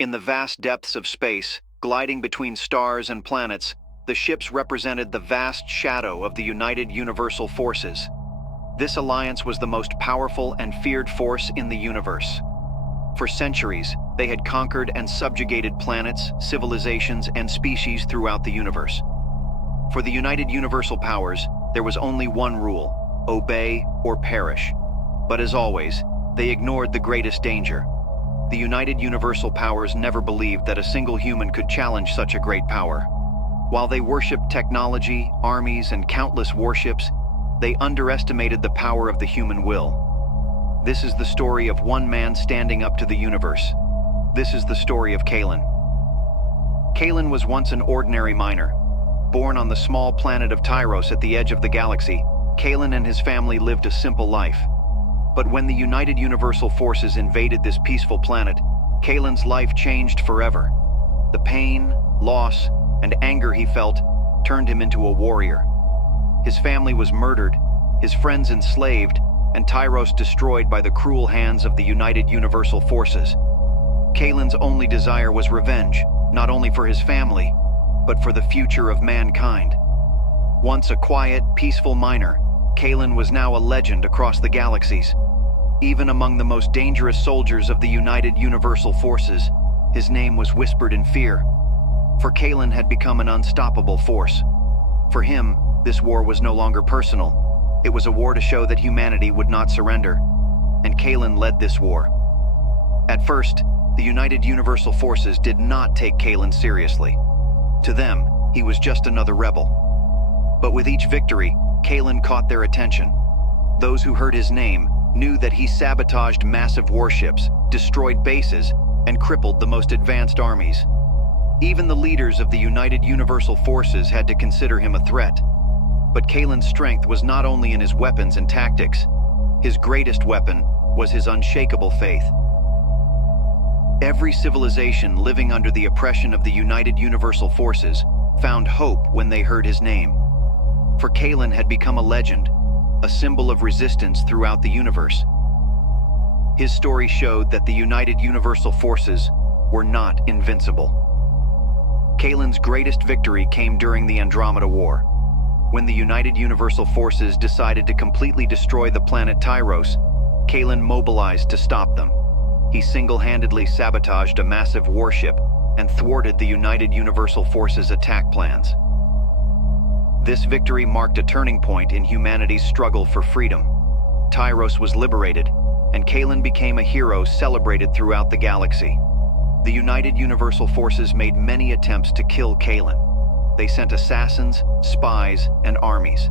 In the vast depths of space, gliding between stars and planets, the ships represented the vast shadow of the United Universal Forces. This alliance was the most powerful and feared force in the universe. For centuries, they had conquered and subjugated planets, civilizations, and species throughout the universe. For the United Universal Powers, there was only one rule: obey or perish. But as always, they ignored the greatest danger. The United Universal Powers never believed that a single human could challenge such a great power. While they worshipped technology, armies, and countless warships, they underestimated the power of the human will. This is the story of one man standing up to the universe. This is the story of Kalen. Kalen was once an ordinary miner. Born on the small planet of Tyros at the edge of the galaxy, Kalen and his family lived a simple life. But when the United Universal Forces invaded this peaceful planet, Kalen's life changed forever. The pain, loss, and anger he felt turned him into a warrior. His family was murdered, his friends enslaved, and Tyros destroyed by the cruel hands of the United Universal Forces. Kalen's only desire was revenge, not only for his family, but for the future of mankind. Once a quiet, peaceful miner, Kalen was now a legend across the galaxies. Even among the most dangerous soldiers of the United Universal Forces, his name was whispered in fear. For Kalen had become an unstoppable force. For him, this war was no longer personal. It was a war to show that humanity would not surrender. And Kalen led this war. At first, the United Universal Forces did not take Kalen seriously. To them, he was just another rebel. But with each victory, Kalen caught their attention. Those who heard his name knew that he sabotaged massive warships, destroyed bases, and crippled the most advanced armies. Even the leaders of the United Universal Forces had to consider him a threat. But Kalen's strength was not only in his weapons and tactics. His greatest weapon was his unshakable faith. Every civilization living under the oppression of the United Universal Forces found hope when they heard his name. For Kalen had become a legend, a symbol of resistance throughout the universe. His story showed that the United Universal Forces were not invincible. Kalen's greatest victory came during the Andromeda War. When the United Universal Forces decided to completely destroy the planet Tyros, Kalen mobilized to stop them. He single-handedly sabotaged a massive warship and thwarted the United Universal Forces' attack plans. This victory marked a turning point in humanity's struggle for freedom. Tyros was liberated, and Kalen became a hero celebrated throughout the galaxy. The United Universal Forces made many attempts to kill Kalen. They sent assassins, spies, and armies.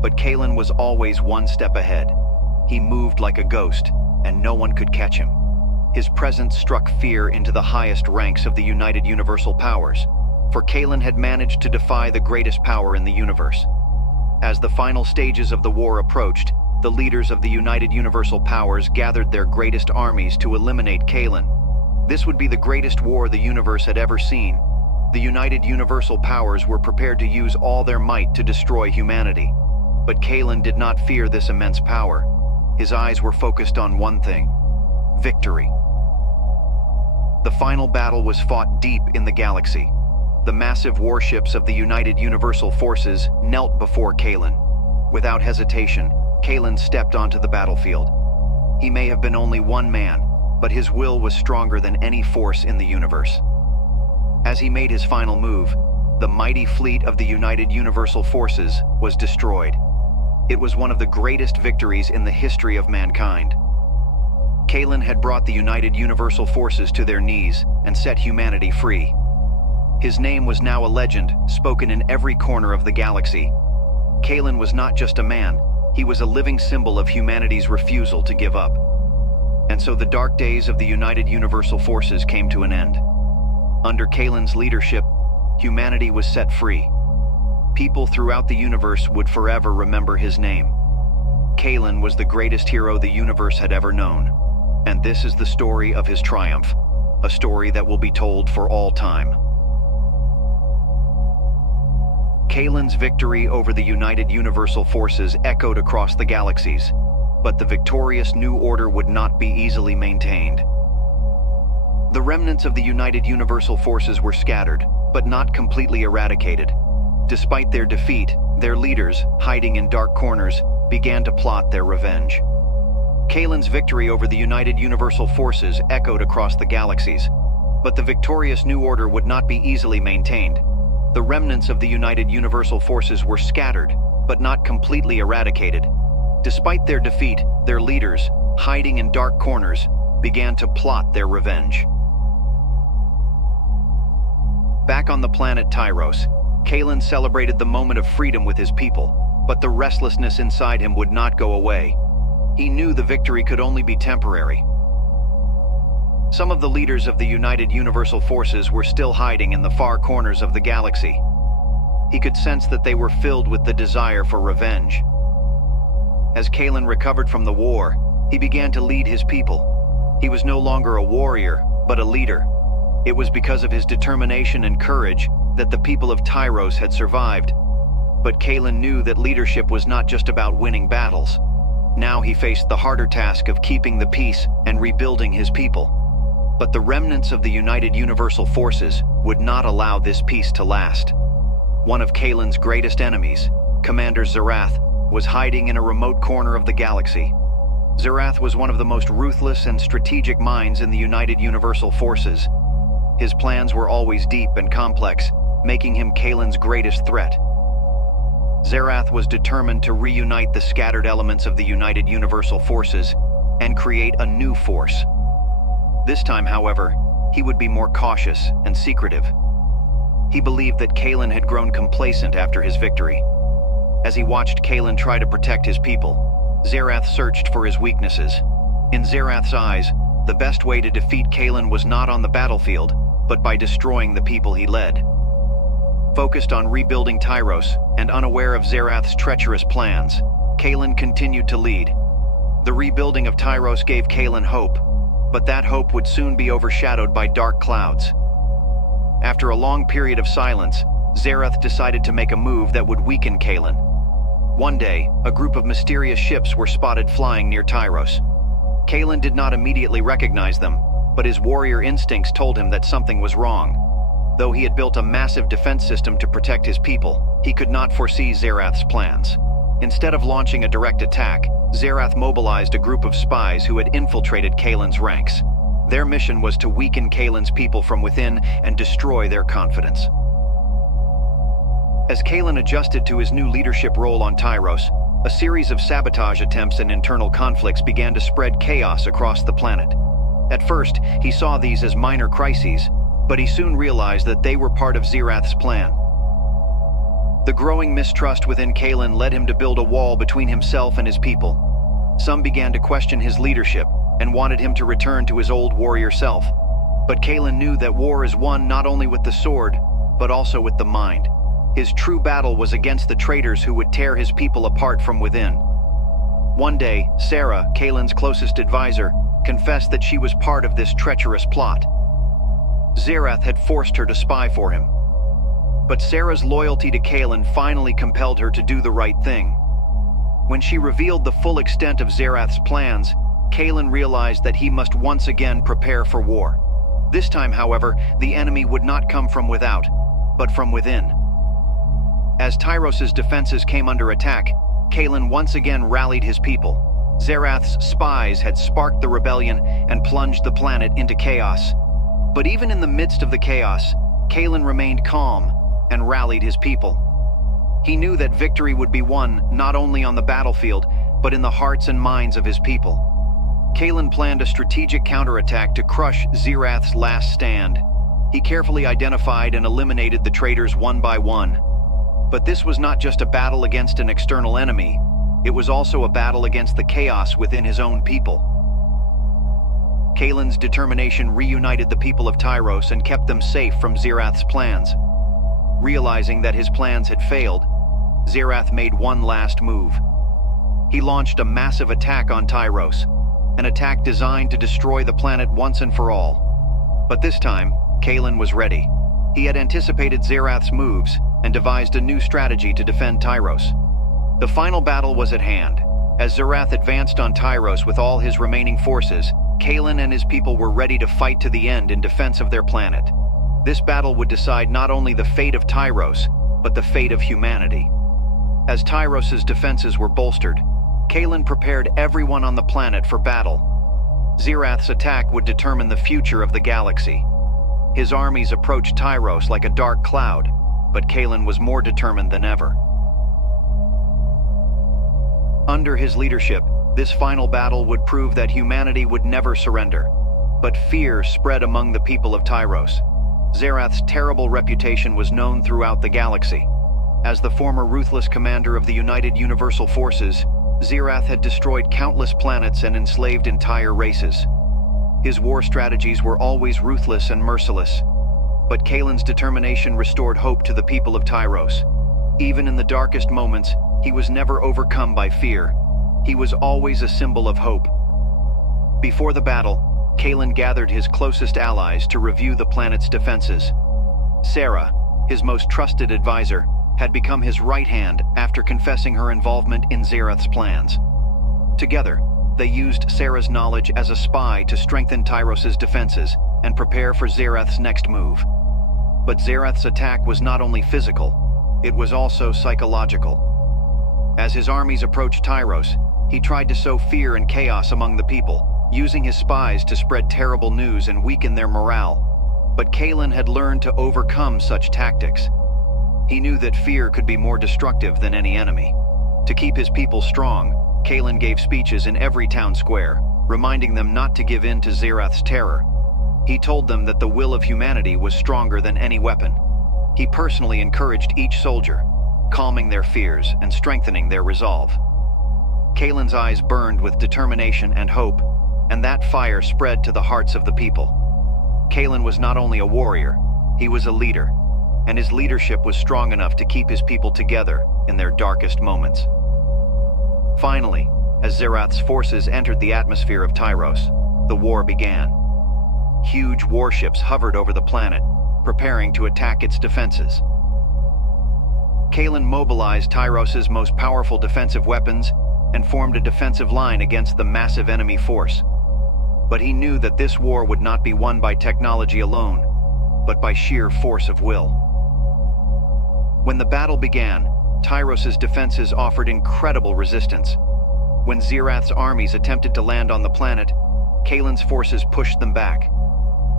But Kalen was always one step ahead. He moved like a ghost, and no one could catch him. His presence struck fear into the highest ranks of the United Universal Powers, for Kalen had managed to defy the greatest power in the universe. As the final stages of the war approached, the leaders of the United Universal Powers gathered their greatest armies to eliminate Kalen. This would be the greatest war the universe had ever seen. The United Universal Powers were prepared to use all their might to destroy humanity. But Kalen did not fear this immense power. His eyes were focused on one thing: victory. The final battle was fought deep in the galaxy. The massive warships of the United Universal Forces knelt before Kalen. Without hesitation, Kalen stepped onto the battlefield. He may have been only one man, but his will was stronger than any force in the universe. As he made his final move, the mighty fleet of the United Universal Forces was destroyed. It was one of the greatest victories in the history of mankind. Kalen had brought the United Universal Forces to their knees and set humanity free. His name was now a legend, spoken in every corner of the galaxy. Kalen was not just a man, he was a living symbol of humanity's refusal to give up. And so the dark days of the United Universal Forces came to an end. Under Kalen's leadership, humanity was set free. People throughout the universe would forever remember his name. Kalen was the greatest hero the universe had ever known. And this is the story of his triumph, a story that will be told for all time. Kalen's victory over the United Universal Forces echoed across the galaxies, but the victorious new order would not be easily maintained. The remnants of the United Universal Forces were scattered, but not completely eradicated. Despite their defeat, their leaders, hiding in dark corners, began to plot their revenge. Kalen's victory over the United Universal Forces echoed across the galaxies, but the victorious New Order would not be easily maintained. The remnants of the United Universal Forces were scattered, but not completely eradicated. Despite their defeat, their leaders, hiding in dark corners, began to plot their revenge. Back on the planet Tyros, Kalen celebrated the moment of freedom with his people, but the restlessness inside him would not go away. He knew the victory could only be temporary. Some of the leaders of the United Universal Forces were still hiding in the far corners of the galaxy. He could sense that they were filled with the desire for revenge. As Kalen recovered from the war, he began to lead his people. He was no longer a warrior, but a leader. It was because of his determination and courage that the people of Tyros had survived. But Kalen knew that leadership was not just about winning battles. Now he faced the harder task of keeping the peace and rebuilding his people. But the remnants of the United Universal Forces would not allow this peace to last. One of Kalen's greatest enemies, Commander Zerath, was hiding in a remote corner of the galaxy. Zerath was one of the most ruthless and strategic minds in the United Universal Forces. His plans were always deep and complex, making him Kalen's greatest threat. Zerath was determined to reunite the scattered elements of the United Universal Forces and create a new force. This time, however, he would be more cautious and secretive. He believed that Kalen had grown complacent after his victory. As he watched Kalen try to protect his people, Zerath searched for his weaknesses. In Zerath's eyes, the best way to defeat Kalen was not on the battlefield, but by destroying the people he led. Focused on rebuilding Tyros and unaware of Zerath's treacherous plans, Kalen continued to lead. The rebuilding of Tyros gave Kalen hope, but that hope would soon be overshadowed by dark clouds. After a long period of silence, Zerath decided to make a move that would weaken Kalen. One day, a group of mysterious ships were spotted flying near Tyros. Kalen did not immediately recognize them, but his warrior instincts told him that something was wrong. Though he had built a massive defense system to protect his people, he could not foresee Zerath's plans. Instead of launching a direct attack, Zerath mobilized a group of spies who had infiltrated Kalen's ranks. Their mission was to weaken Kalen's people from within and destroy their confidence. As Kalen adjusted to his new leadership role on Tyros, a series of sabotage attempts and internal conflicts began to spread chaos across the planet. At first, he saw these as minor crises, but he soon realized that they were part of Zerath's plan. The growing mistrust within Kalen led him to build a wall between himself and his people. Some began to question his leadership and wanted him to return to his old warrior self. But Kalen knew that war is won not only with the sword, but also with the mind. His true battle was against the traitors who would tear his people apart from within. One day, Sarah, Kalen's closest advisor, confessed that she was part of this treacherous plot. Zerath had forced her to spy for him. But Sarah's loyalty to Kalen finally compelled her to do the right thing. When she revealed the full extent of Zerath's plans, Kalen realized that he must once again prepare for war. This time, however, the enemy would not come from without, but from within. As Tyros' defenses came under attack, Kalen once again rallied his people. Zerath's spies had sparked the rebellion and plunged the planet into chaos. But even in the midst of the chaos, Kalen remained calm and rallied his people. He knew that victory would be won not only on the battlefield, but in the hearts and minds of his people. Kalen planned a strategic counterattack to crush Zerath's last stand. He carefully identified and eliminated the traitors one by one. But this was not just a battle against an external enemy, it was also a battle against the chaos within his own people. Kalen's determination reunited the people of Tyros and kept them safe from Zerath's plans. Realizing that his plans had failed, Zerath made one last move. He launched a massive attack on Tyros, an attack designed to destroy the planet once and for all. But this time, Kalen was ready. He had anticipated Zerath's moves and devised a new strategy to defend Tyros. The final battle was at hand. As Zerath advanced on Tyros with all his remaining forces, Kalen and his people were ready to fight to the end in defense of their planet. This battle would decide not only the fate of Tyros, but the fate of humanity. As Tyros' defenses were bolstered, Kalen prepared everyone on the planet for battle. Zirath's attack would determine the future of the galaxy. His armies approached Tyros like a dark cloud, but Kalen was more determined than ever. Under his leadership, this final battle would prove that humanity would never surrender. But fear spread among the people of Tyros. Zirath's terrible reputation was known throughout the galaxy. As the former ruthless commander of the United Universal Forces, Zirath had destroyed countless planets and enslaved entire races. His war strategies were always ruthless and merciless. But Kalen's determination restored hope to the people of Tyros. Even in the darkest moments, he was never overcome by fear. He was always a symbol of hope. Before the battle, Kalen gathered his closest allies to review the planet's defenses. Sarah, his most trusted advisor, had become his right hand after confessing her involvement in Zirath's plans. Together, they used Sarah's knowledge as a spy to strengthen Tyros' defenses and prepare for Zirath's next move. But Zirath's attack was not only physical, it was also psychological. As his armies approached Tyros, he tried to sow fear and chaos among the people, using his spies to spread terrible news and weaken their morale. But Kalen had learned to overcome such tactics. He knew that fear could be more destructive than any enemy. To keep his people strong, Kalen gave speeches in every town square, reminding them not to give in to Zirath's terror. He told them that the will of humanity was stronger than any weapon. He personally encouraged each soldier, calming their fears and strengthening their resolve. Kalen's eyes burned with determination and hope, and that fire spread to the hearts of the people. Kalen was not only a warrior, he was a leader, and his leadership was strong enough to keep his people together in their darkest moments. Finally, as Zirath's forces entered the atmosphere of Tyros, the war began. Huge warships hovered over the planet, preparing to attack its defenses. Kalen mobilized Tyros' most powerful defensive weapons and formed a defensive line against the massive enemy force. But he knew that this war would not be won by technology alone, but by sheer force of will. When the battle began, Tyros' defenses offered incredible resistance. When Zirath's armies attempted to land on the planet, Kalen's forces pushed them back.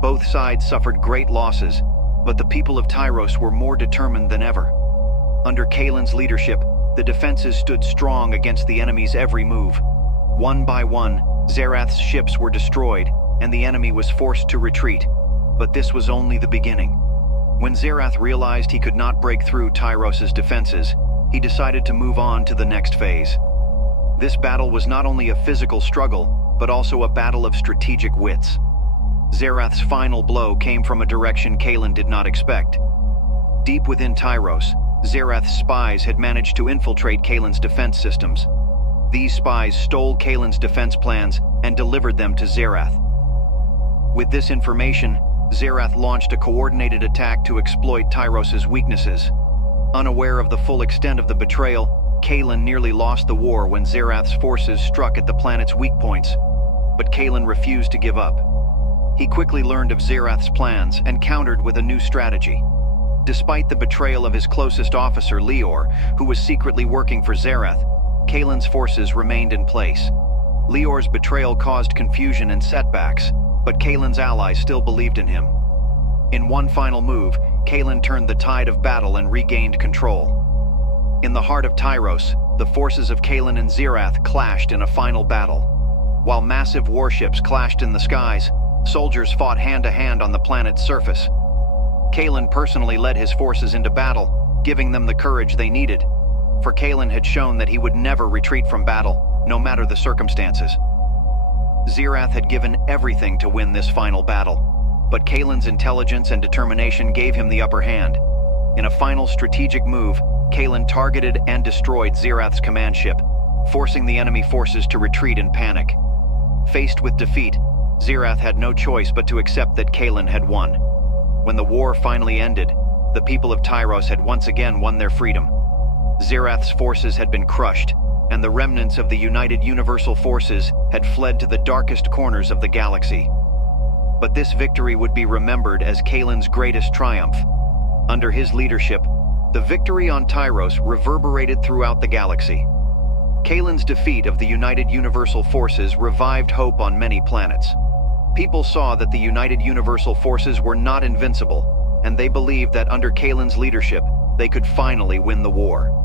Both sides suffered great losses, but the people of Tyros were more determined than ever. Under Kalen's leadership, the defenses stood strong against the enemy's every move. One by one, Zirath's ships were destroyed, and the enemy was forced to retreat. But this was only the beginning. When Zirath realized he could not break through Tyros' defenses, he decided to move on to the next phase. This battle was not only a physical struggle, but also a battle of strategic wits. Zirath's final blow came from a direction Kalen did not expect. Deep within Tyros, Zirath's spies had managed to infiltrate Kalen's defense systems. These spies stole Kalen's defense plans and delivered them to Zirath. With this information, Zirath launched a coordinated attack to exploit Tyros' weaknesses. Unaware of the full extent of the betrayal, Kalen nearly lost the war when Zirath's forces struck at the planet's weak points. But Kalen refused to give up. He quickly learned of Zirath's plans and countered with a new strategy. Despite the betrayal of his closest officer, Leor, who was secretly working for Zirath, Kalen's forces remained in place. Leor's betrayal caused confusion and setbacks, but Kalen's allies still believed in him. In one final move, Kalen turned the tide of battle and regained control. In the heart of Tyros, the forces of Kalen and Zirath clashed in a final battle. While massive warships clashed in the skies, soldiers fought hand-to-hand on the planet's surface. Kalen personally led his forces into battle, giving them the courage they needed. For Kalen had shown that he would never retreat from battle, no matter the circumstances. Zirath had given everything to win this final battle, but Kalen's intelligence and determination gave him the upper hand. In a final strategic move, Kalen targeted and destroyed Zirath's command ship, forcing the enemy forces to retreat in panic. Faced with defeat, Zirath had no choice but to accept that Kalen had won. When the war finally ended, the people of Tyros had once again won their freedom. Zirath's forces had been crushed, and the remnants of the United Universal Forces had fled to the darkest corners of the galaxy. But this victory would be remembered as Kalen's greatest triumph. Under his leadership, the victory on Tyros reverberated throughout the galaxy. Kalen's defeat of the United Universal Forces revived hope on many planets. People saw that the United Universal Forces were not invincible, and they believed that under Kalen's leadership, they could finally win the war.